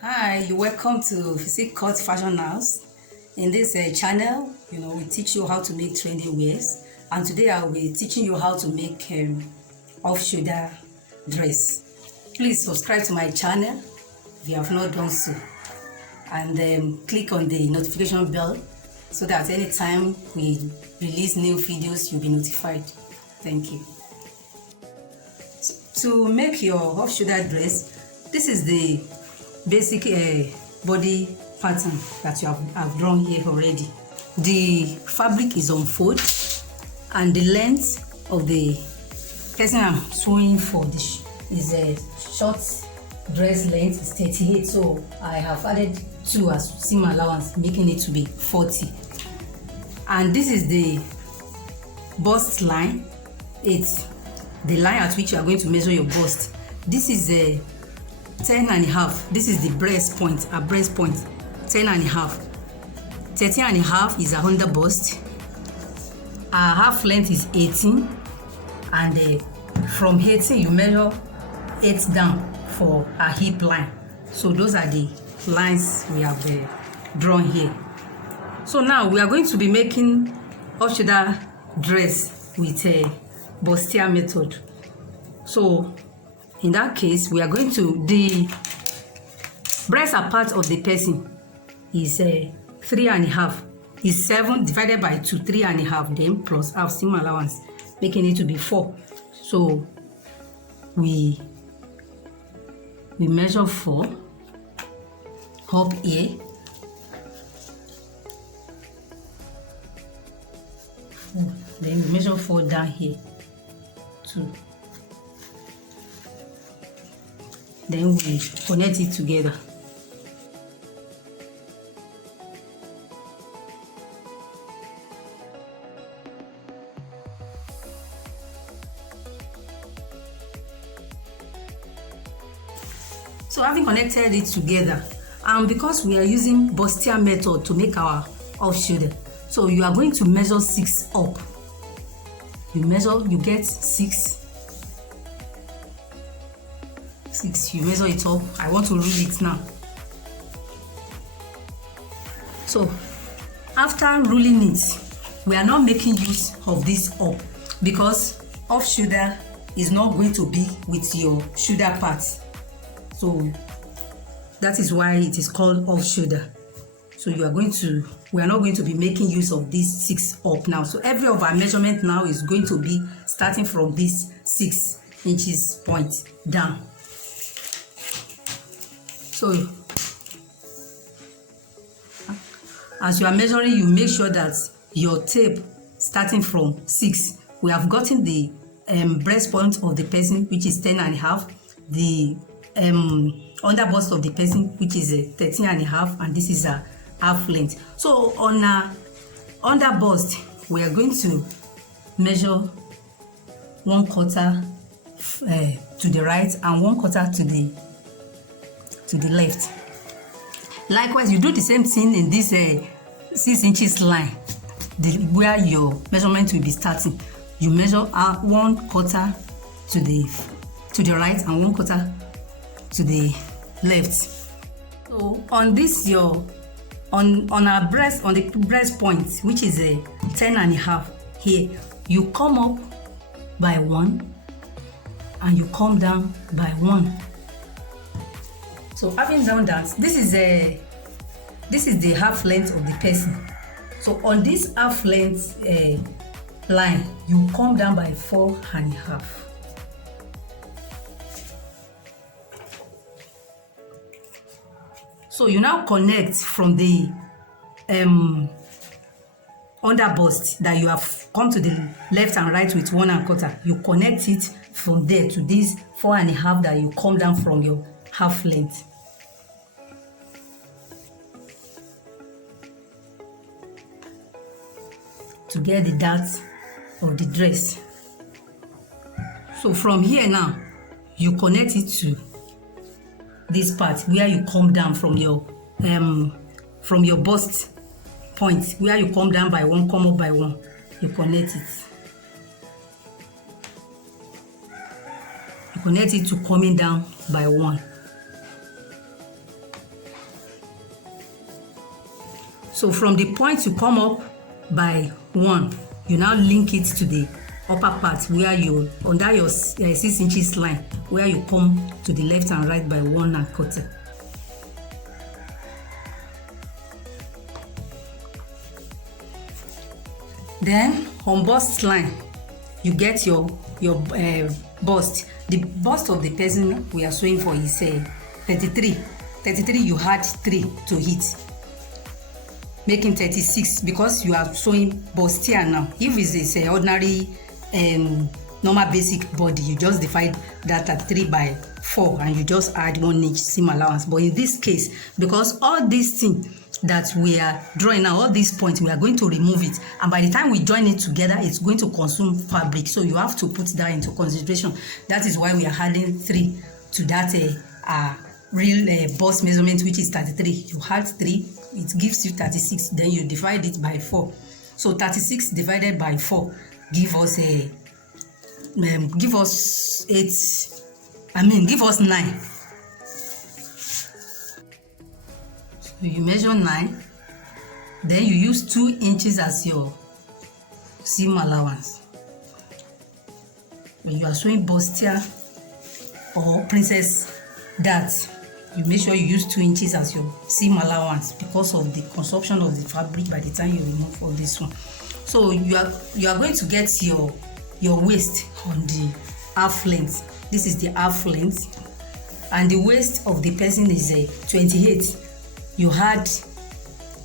Hi, you're welcome to Physique Cut Fashion House. In this channel, we teach you how to make trendy wears, and today I'll be teaching you how to make off-shoulder dress. Please subscribe to my channel if you have not done so, and click on the notification bell so that anytime we release new videos, you'll be notified. Thank you. To make your off-shoulder dress, this is the basic body pattern that you have drawn here already. The fabric is on fold, and the length of the person I'm sewing for this is a short dress length is 38, so I have added 2 as seam allowance, making it to be 40. And this is the bust line. It's the line at which you are going to measure your bust. This is a 10.5. This is the breast point, a breast point, 10.5. 13.5 is a under bust. Our half length is 18, and from 18 you measure 8 down for a hip line. So those are the lines we have drawn here. So now we are going to be making off-shoulder dress with a bustier method. So in that case, we are going to, the breast apart of the person is 3.5. Is 7 divided by 2, 3.5, then plus half seam allowance, making it to be 4. So we measure 4 up here, 4. Then we measure 4 down here, 2. Then we connect it together. So having connected it together, and because we are using bustier method to make our off shoulder, so you are going to measure 6 up. You get 6. You measure it up. I want to rule it now. So after ruling it, we are not making use of this up, because off shoulder is not going to be with your shoulder part. So that is why it is called off shoulder. So we are not going to be making use of this 6 up now. So every of our measurement now is going to be starting from this 6 inches point down. So as you are measuring, you make sure that your tape starting from 6. We have gotten the breast point of the person, which is 10.5, the under bust of the person, which is 13.5, and this is a half length. So on a under bust, we are going to measure 1/4 to the right and 1/4 to the left. Likewise, you do the same thing in this 6 inches line, where your measurement will be starting. You measure 1/4 to the right and 1/4 to the left. So on this on our breast, on the breast point, which is a 10.5 here, you come up by 1 and you come down by 1. So having done that, this is the half length of the person. So on this half length line, you come down by 4.5. So you now connect from the under bust that you have come to the left and right with 1.25. You connect it from there to this 4.5 that you come down from your half length. To get the depth of the dress. So from here now, you connect it to this part where you come down from your bust point, where you come down by 1, come up by 1. You connect it. You connect it to coming down by 1. So from the point you come up by 1, you now link it to the upper part where you under your 6 inches line, where you come to the left and right by 1 1/4. Then on bust line, you get your bust. The bust of the person we are sewing for is 33. 33, you had 3 to hit, making 36 because you are sewing bustier now. If it's a ordinary normal basic body, you just divide that at 3 by 4 and you just add 1 inch seam allowance. But in this case, because all these things that we are drawing now, all these points, we are going to remove it, and by the time we join it together, it's going to consume fabric. So you have to put that into consideration. That is why we are adding 3 to that real bust measurement, which is 33. You add 3, it gives you 36. Then you divide it by 4. So 36 divided by 4 give us 8. Give us 9. So you measure 9, then you use 2 inches as your seam allowance. When you are sewing bustier or princess dart, you make sure you use 2 inches as your seam allowance because of the consumption of the fabric by the time you remove all this one. So you are going to get your waist on the half length. This is the half length, and the waist of the person is 28. You had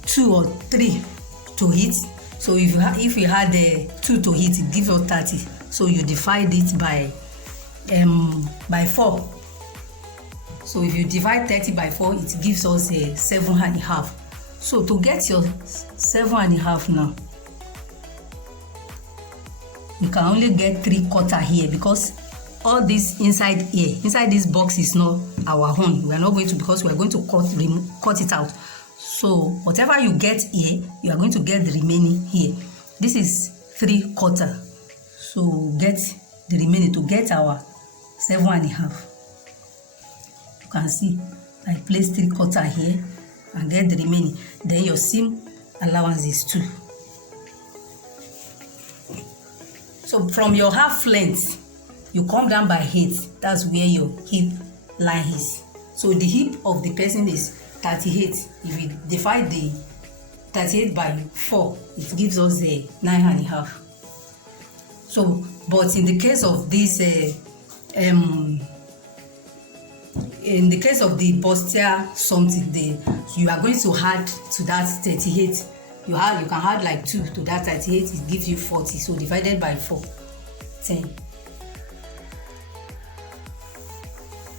2 or 3 to hit. So if you had 2 to hit, it gives you 30. So you divide it by 4. So if you divide 30 by 4, it gives us 7.5. So to get your 7.5 now, you can only get 3/4 here, because all this inside here, inside this box is not our own. We are not going to, because we are going to cut it out. So whatever you get here, you are going to get the remaining here. This is 3/4. So get the remaining to get our 7.5. You can see I place 3/4 here and get the remaining. Then your seam allowance is 2. So from your half length, you come down by 8. That's where your hip line is. So the hip of the person is 38. If we divide the 38 by 4, it gives us 9.5. So, but in the case of this, in the case of the bustier something, you are going to add to that 38. You can add like 2 to that 38. It gives you 40. So divided by 4, 10.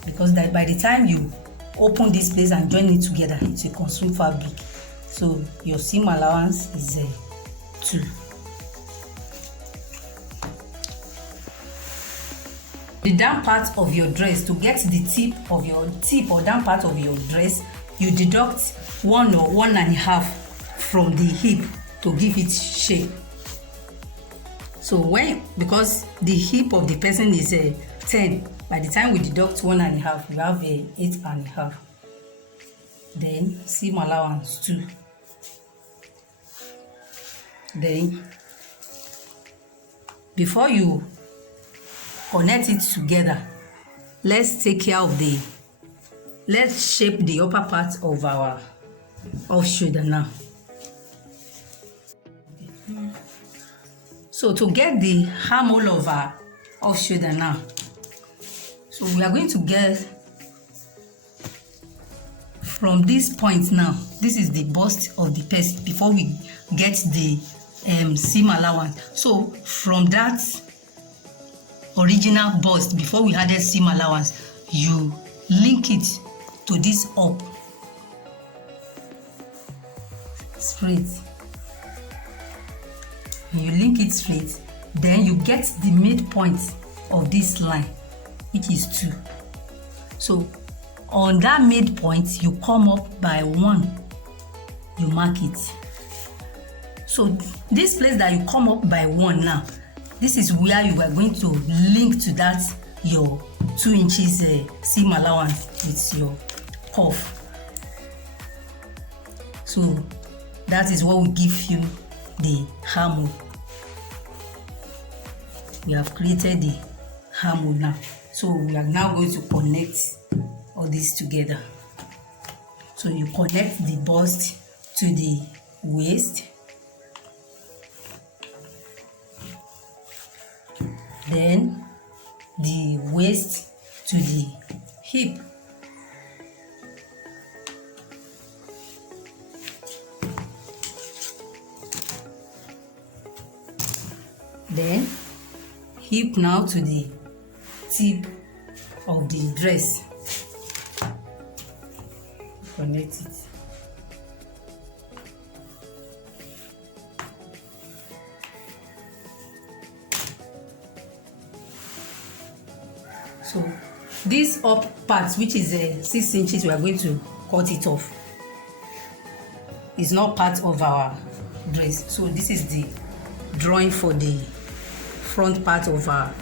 Because that by the time you open this place and join it together, it will consume fabric. So your seam allowance is 2. The down part of your dress, to get the tip or down part of your dress, you deduct 1 or 1.5 from the hip to give it shape. So because the hip of the person is 10, by the time we deduct 1.5, you have 8.5. Then seam allowance 2. Then before you connect it together, let's shape the upper part of our off shoulder now. So to get the armhole of our off shoulder now, so we are going to get from this point now. This is the bust of the person before we get the seam allowance. So from that original bust, before we added seam allowance, you link it to this up straight. When you link it straight, then you get the midpoint of this line, which is 2. So on that midpoint, you come up by 1, you mark it. So this place that you come up by 1 now, this is where you are going to link to that your 2 inches seam allowance with your cuff. So That is what will give you the armhole. We have created the armhole now. So we are now going to connect all this together. So you connect the bust to the waist, then the waist to the hip. Then hip now to the tip of the dress. Connect it. So this up part, which is 6 inches, we are going to cut it off. It's not part of our dress. So this is the drawing for the front part of our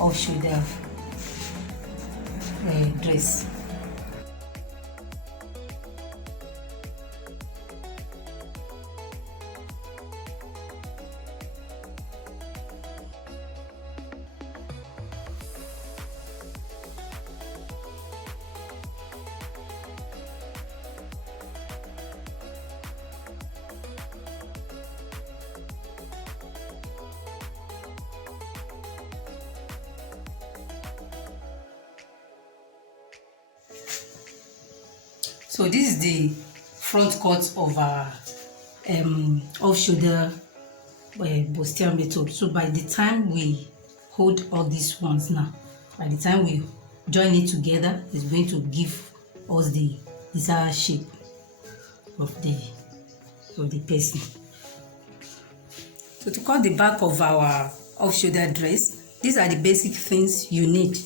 off-shoulder dress. So this is the front cut of our off-shoulder bustier method. So by the time we hold all these ones now, by the time we join it together, it's going to give us the desired shape of the person. So to cut the back of our off-shoulder dress, these are the basic things you need.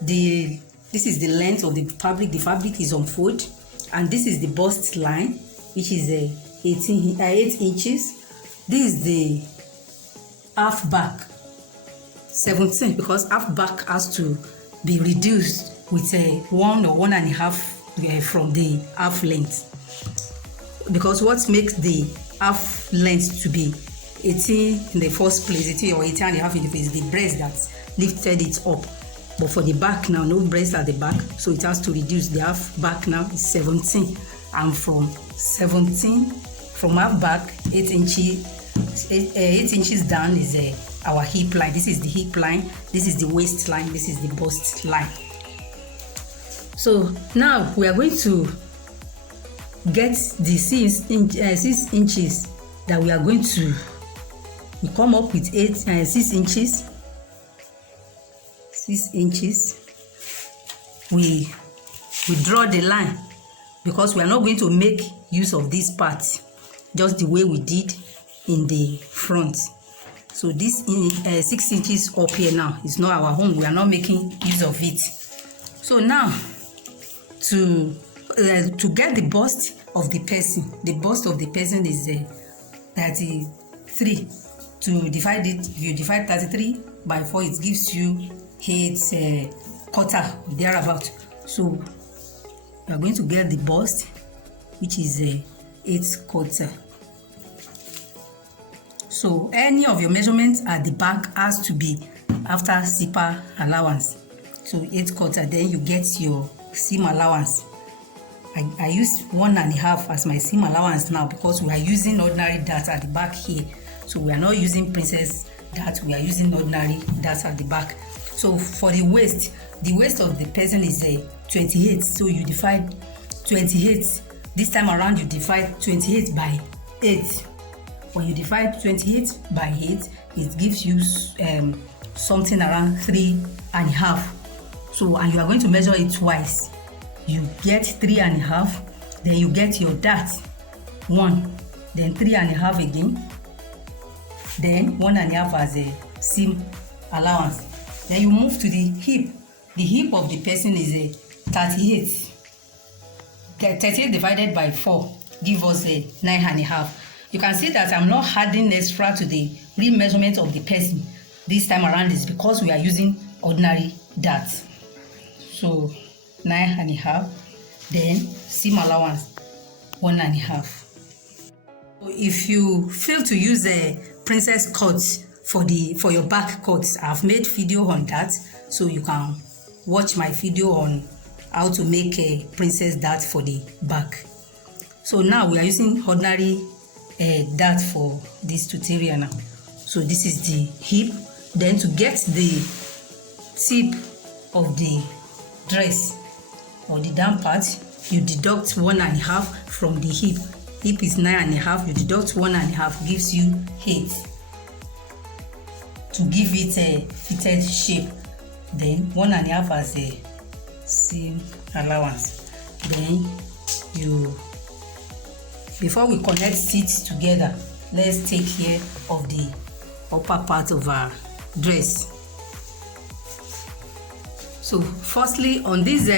This is the length of the fabric. The fabric is on fold. And this is the bust line, which is 8 inches. This is the half back, 17, because half back has to be reduced with 1 or 1.5 from the half length. Because what makes the half length to be 18 in the first place, 18 or 18.5 in the face, the breast that lifted it up. But for the back now, no breast at the back, so it has to reduce. The half back now is 17, and from 17, from half back, 8 inches down is our hip line. This is the hip line, this is the waist line, this is the bust line. So now we are going to get the 6 inches that we are going to. We come up with 6 inches. 6 inches. We draw the line, because we are not going to make use of this part just the way we did in the front. So this 6 inches up here now is not our home. We are not making use of it. So now to get the bust of the person, the bust of the person is 33. To divide it, if you divide 33 by 4, it gives you 8 quarter thereabout. So we are going to get the bust, which is 8 quarter. So any of your measurements at the back has to be after zipper allowance. So 8 quarter, then you get your seam allowance. I use 1.5 as my seam allowance now, because we are using ordinary dart at the back here. So we are not using princess dart, we are using ordinary dart at the back. So for the waist of the person is 28. So you divide 28. This time around you divide 28 by 8. When you divide 28 by 8, it gives you something around 3.5. So, and you are going to measure it twice. You get 3.5, then you get your dart 1, then 3.5 again, then 1.5 as a seam allowance. Then you move to the hip. The hip of the person is 38. 38 divided by 4 give us 9.5. You can see that I'm not adding extra to the real measurement of the person this time around, is because we are using ordinary dart. So 9.5, then seam allowance 1.5. If you fail to use a princess cuts for your back cuts, I've made video on that, so you can watch my video on how to make a princess dart for the back. So now we are using ordinary dart for this tutorial now. So this is the hip. Then to get the tip of the dress or the down part, you deduct 1.5 from the hip. Hip is 9.5, you deduct 1.5, gives you 8 to give it a fitted shape. Then 1.5 as a seam allowance. Then before we connect it together, let's take care of the upper part of our dress. So firstly, on this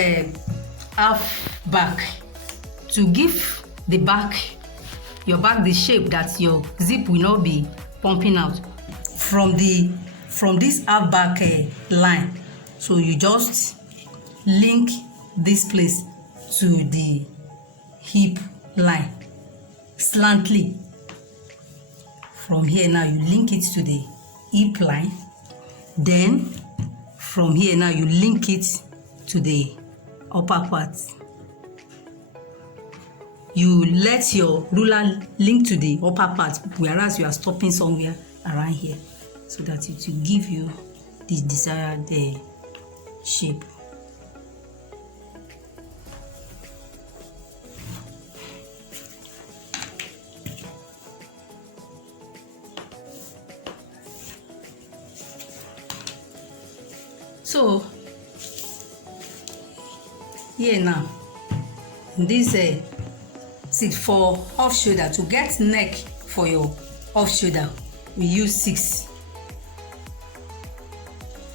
half back, to give the back, your back the shape that your zip will not be pumping out from this half back line. So you just link this place to the hip line slantly. From here now you link it to the hip line. Then from here now you link it to the upper part. You let your ruler link to the upper part, whereas you are stopping somewhere around here, so that it will give you the desired shape. So here now, this for off shoulder, to get neck for your off shoulder, we use 6.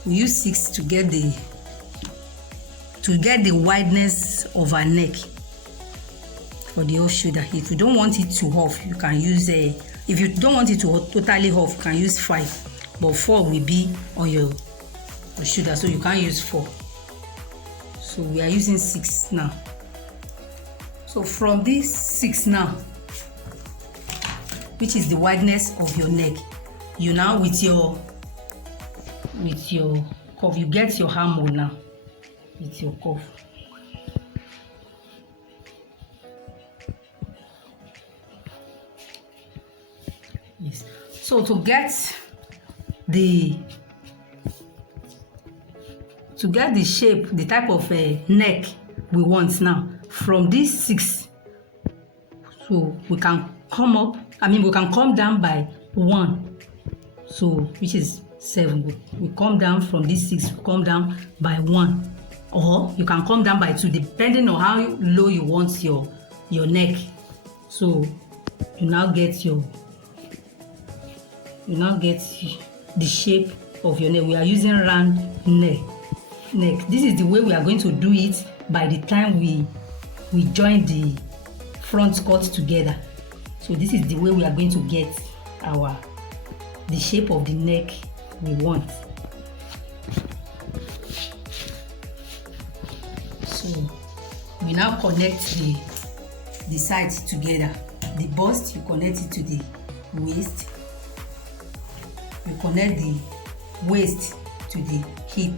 We use 6 to get the wideness of our neck for the off shoulder. If you don't want it to off, you can use if you don't want it to totally off, you can use 5, but 4 will be on your shoulder, so you can't use 4. So we are using 6 now. So from this 6 now, which is the wideness of your neck, you now with your curve, you get your armhole now with your curve. Yes. So to get the shape, the type of neck we want now, from this 6, so we can come up, we can come down by 1, so which is 7. We come down from this 6, we come down by 1, or you can come down by 2, depending on how low you want your neck. So you now get the shape of your neck. We are using round neck. This is the way we are going to do it by the time we join the front cut together. So this is the way we are going to get the shape of the neck we want. So we now connect the sides together. The bust, you connect it to the waist. You connect the waist to the hip.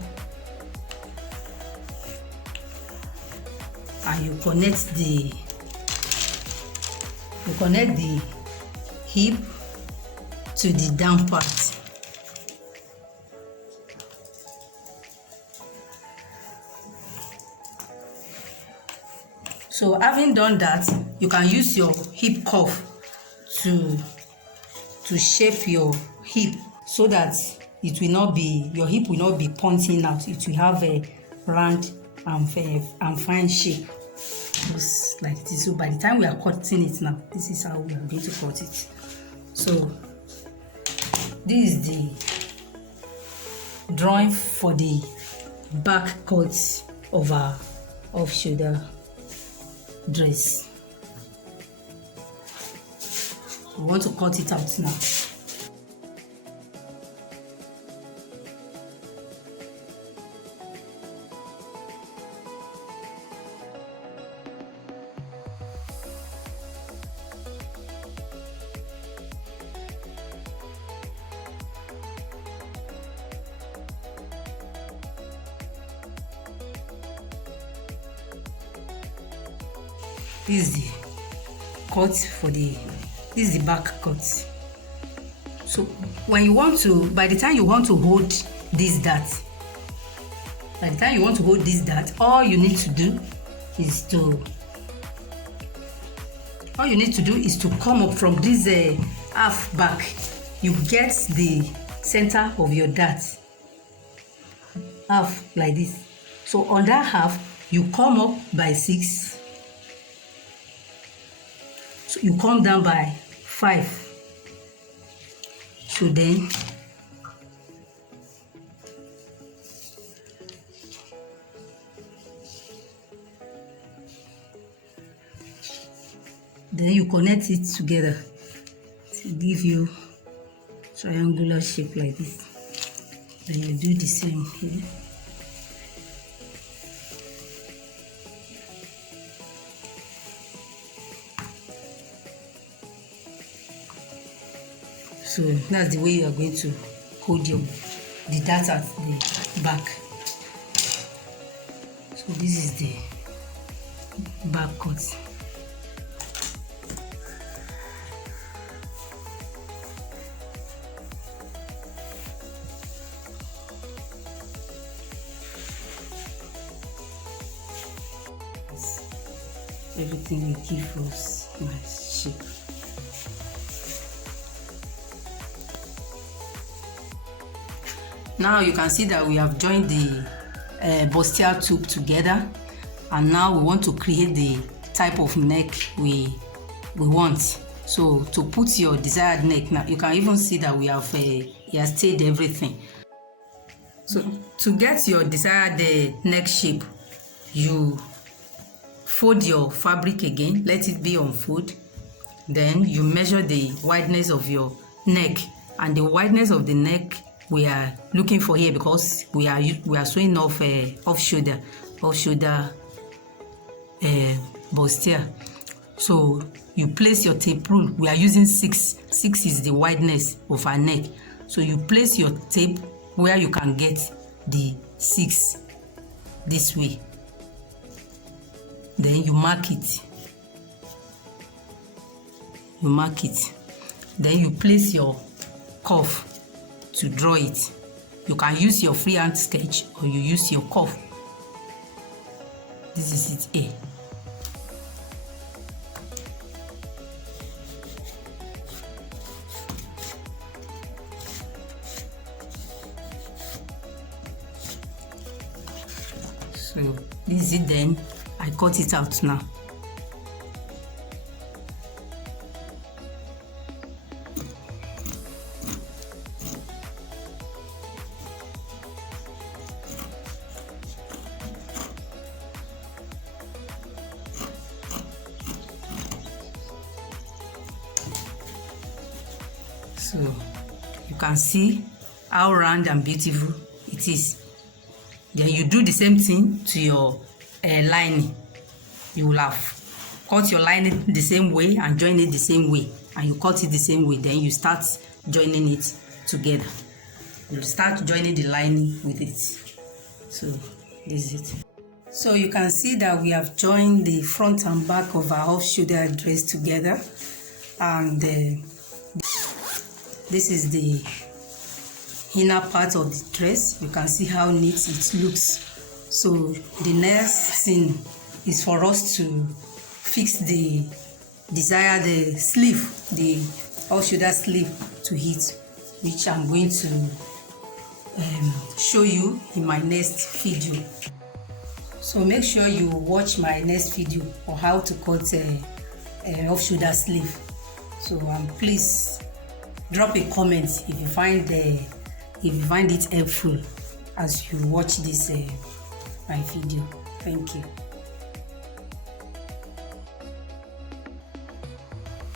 And you connect the hip to the down part. So having done that, you can use your hip cuff to shape your hip so that it will not be, your hip will not be pointing out. It will have a round and fine shape, just like this. So by the time we are cutting it now, this is how we are going to cut it. So this is the drawing for the back cuts of our off shoulder dress. We want to cut it out now. This is the cut for this is the back cut. So when you want to, by the time you want to hold this dart, all you need to do is to come up from this half back. You get the center of your dart half like this. So on that half, you come up by 6. So you come down by 5. So then you connect it together to give you triangular shape like this. Then you do the same here. So that's the way you are going to hold the dart at the back. So this is the back cut. Everything will give us nice shape. Now you can see that we have joined the bustier tube together, and now we want to create the type of neck we want. So to put your desired neck, now you can even see that we have stayed everything. So to get your desired neck shape, you fold your fabric again, let it be on fold. Then you measure the wideness of your neck, and the wideness of the neck we are looking for here, because we are sewing off shoulder bustier. So you place your tape rule. We are using 6. 6 is the wideness of our neck. So you place your tape where you can get the 6 this way. Then you mark it. Then you place your curve to draw it. You can use your freehand sketch or you use your curve. This is it here. So this is it. Then I cut it out now. So you can see how round and beautiful it is. Then you do the same thing to your lining. You will have cut your lining the same way and join it the same way, and you cut it the same way. Then you start joining it together. You start joining the lining with it. So this is it. So you can see that we have joined the front and back of our off-shoulder dress together, and this is the inner part of the dress. You can see how neat it looks. So the next thing is for us to fix the desired sleeve, the off-shoulder sleeve to it, which I'm going to show you in my next video. So make sure you watch my next video on how to cut off-shoulder sleeve. So please drop a comment if you find it helpful as you watch this my video. Thank you.